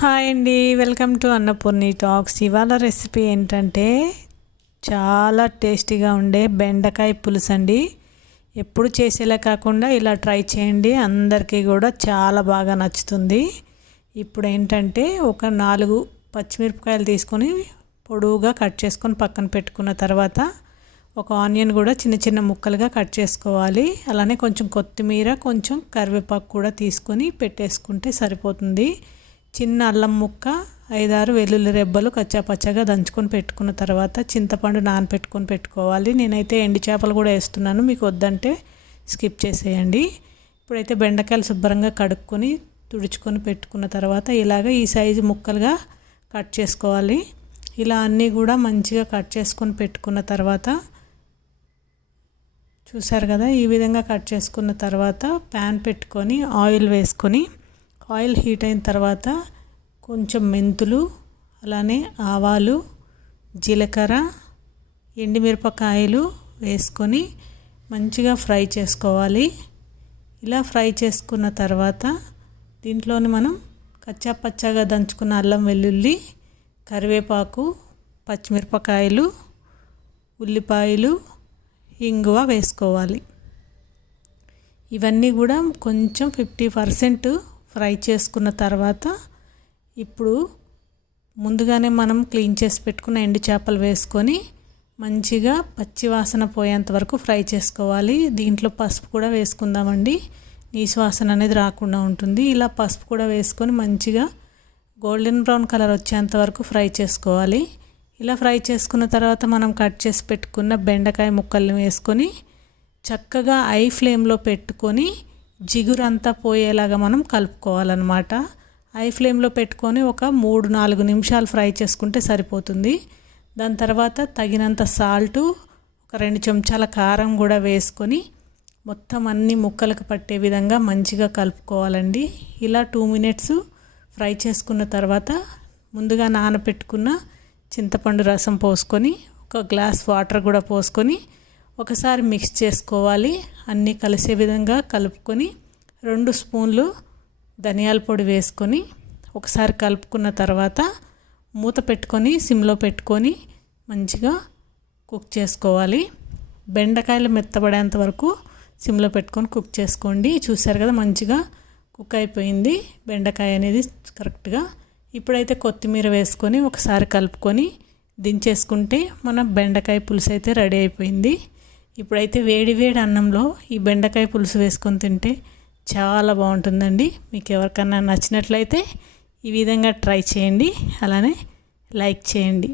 Hi అండి, welcome to Annapurni talks. ఇవాళ recipe ఏంటంటే చాలా టేస్టీగా ఉండే బెండకాయ పులుసు అండి. ఎప్పుడు చేసేలా కాకుండా ఇలా ట్రై చేయండి, అందరికీ కూడా చాలా బాగా నచ్చుతుంది. ఇప్పుడు ఏంటంటే ఒక 4 పచ్చిమిరపకాయలు తీసుకొని పొడవుగా కట్ చేసుకొని పక్కన పెట్టుకున్న తర్వాత ఒక ఆనియన్ కూడా చిన్న చిన్న ముక్కలుగా కట్ చేసుకోవాలి. అలానే కొంచెం కొత్తిమీర, కొంచెం కరివేపాకు కూడా తీసుకొని పెట్టేసుకుంటే సరిపోతుంది. చిన్న అల్లం ముక్క, 5-6 వెల్లుల్లి రెబ్బలు కచ్చాపచ్చగా దంచుకొని పెట్టుకున్న తర్వాత చింతపండు నానపెట్టుకొని పెట్టుకోవాలి. నేనైతే ఎండు చేపలు కూడా వేస్తున్నాను, మీకు వద్దంటే స్కిప్ చేసేయండి. ఇప్పుడైతే బెండకాయలు శుభ్రంగా కడుక్కొని తుడుచుకొని పెట్టుకున్న తర్వాత ఇలాగ ఈ సైజు ముక్కలుగా కట్ చేసుకోవాలి. ఇలా అన్నీ కూడా మంచిగా కట్ చేసుకొని పెట్టుకున్న తర్వాత చూసారు కదా, ఈ విధంగా కట్ చేసుకున్న తర్వాత ప్యాన్ పెట్టుకొని ఆయిల్ వేసుకొని ఆయిల్ హీట్ అయిన తర్వాత కొంచెం మెంతులు, అలానే ఆవాలు, జీలకర్ర, ఎండుమిరపకాయలు వేసుకొని మంచిగా ఫ్రై చేసుకోవాలి. ఇలా ఫ్రై చేసుకున్న తర్వాత దీంట్లోని మనం కచ్చాపచ్చాగా దంచుకున్న అల్లం వెల్లుల్లి, కరివేపాకు, పచ్చిమిరపకాయలు, ఉల్లిపాయలు, ఇంగువ వేసుకోవాలి. ఇవన్నీ కూడా కొంచెం 50% ఫ్రై చేసుకున్న తర్వాత ఇప్పుడు ముందుగానే మనం క్లీన్ చేసి పెట్టుకున్న ఎండు చేపలు వేసుకొని మంచిగా పచ్చి వాసన పోయేంత వరకు ఫ్రై చేసుకోవాలి. దీంట్లో పసుపు కూడా వేసుకుందామండి, నీసు వాసన అనేది రాకుండా ఉంటుంది. ఇలా పసుపు కూడా వేసుకొని మంచిగా గోల్డెన్ బ్రౌన్ కలర్ వచ్చేంత వరకు ఫ్రై చేసుకోవాలి. ఇలా ఫ్రై చేసుకున్న తర్వాత మనం కట్ చేసి పెట్టుకున్న బెండకాయ ముక్కల్ని వేసుకొని చక్కగా ఐ ఫ్లేమ్లో పెట్టుకొని జిగురంతా పోయేలాగా మనం కలుపుకోవాలన్నమాట. ఐ ఫ్లేమ్లో పెట్టుకొని ఒక 3-4 నిమిషాలు ఫ్రై చేసుకుంటే సరిపోతుంది. దాని తర్వాత తగినంత సాల్టు, ఒక 2 చెంచాల కారం కూడా వేసుకొని మొత్తం అన్ని ముక్కలకు పట్టే విధంగా మంచిగా కలుపుకోవాలండి. ఇలా 2 మినిట్స్ ఫ్రై చేసుకున్న తర్వాత ముందుగా నానబెట్టుకున్న చింతపండు రసం పోసుకొని ఒక గ్లాస్ వాటర్ కూడా పోసుకొని ఒకసారి మిక్స్ చేసుకోవాలి. అన్నీ కలిసే విధంగా కలుపుకొని 2 స్పూన్లు ధనియాల పొడి వేసుకొని ఒకసారి కలుపుకున్న తర్వాత మూత పెట్టుకొని సిమ్లో పెట్టుకొని మంచిగా కుక్ చేసుకోవాలి. బెండకాయలు మెత్తబడేంత వరకు సిమ్లో పెట్టుకొని కుక్ చేసుకోండి. చూసారు కదా, మంచిగా కుక్ అయిపోయింది బెండకాయ అనేది కరెక్ట్గా. ఇప్పుడైతే కొత్తిమీర వేసుకొని ఒకసారి కలుపుకొని దించేసుకుంటే మన బెండకాయ పులుసు అయితే రెడీ అయిపోయింది. ఇప్పుడైతే వేడి వేడి అన్నంలో ఈ బెండకాయ పులుసు వేసుకొని తింటే చాలా బాగుంటుందండి. మీకు ఎవరికన్నా నచ్చినట్లయితే ఈ విధంగా ట్రై చేయండి, అలానే లైక్ చేయండి.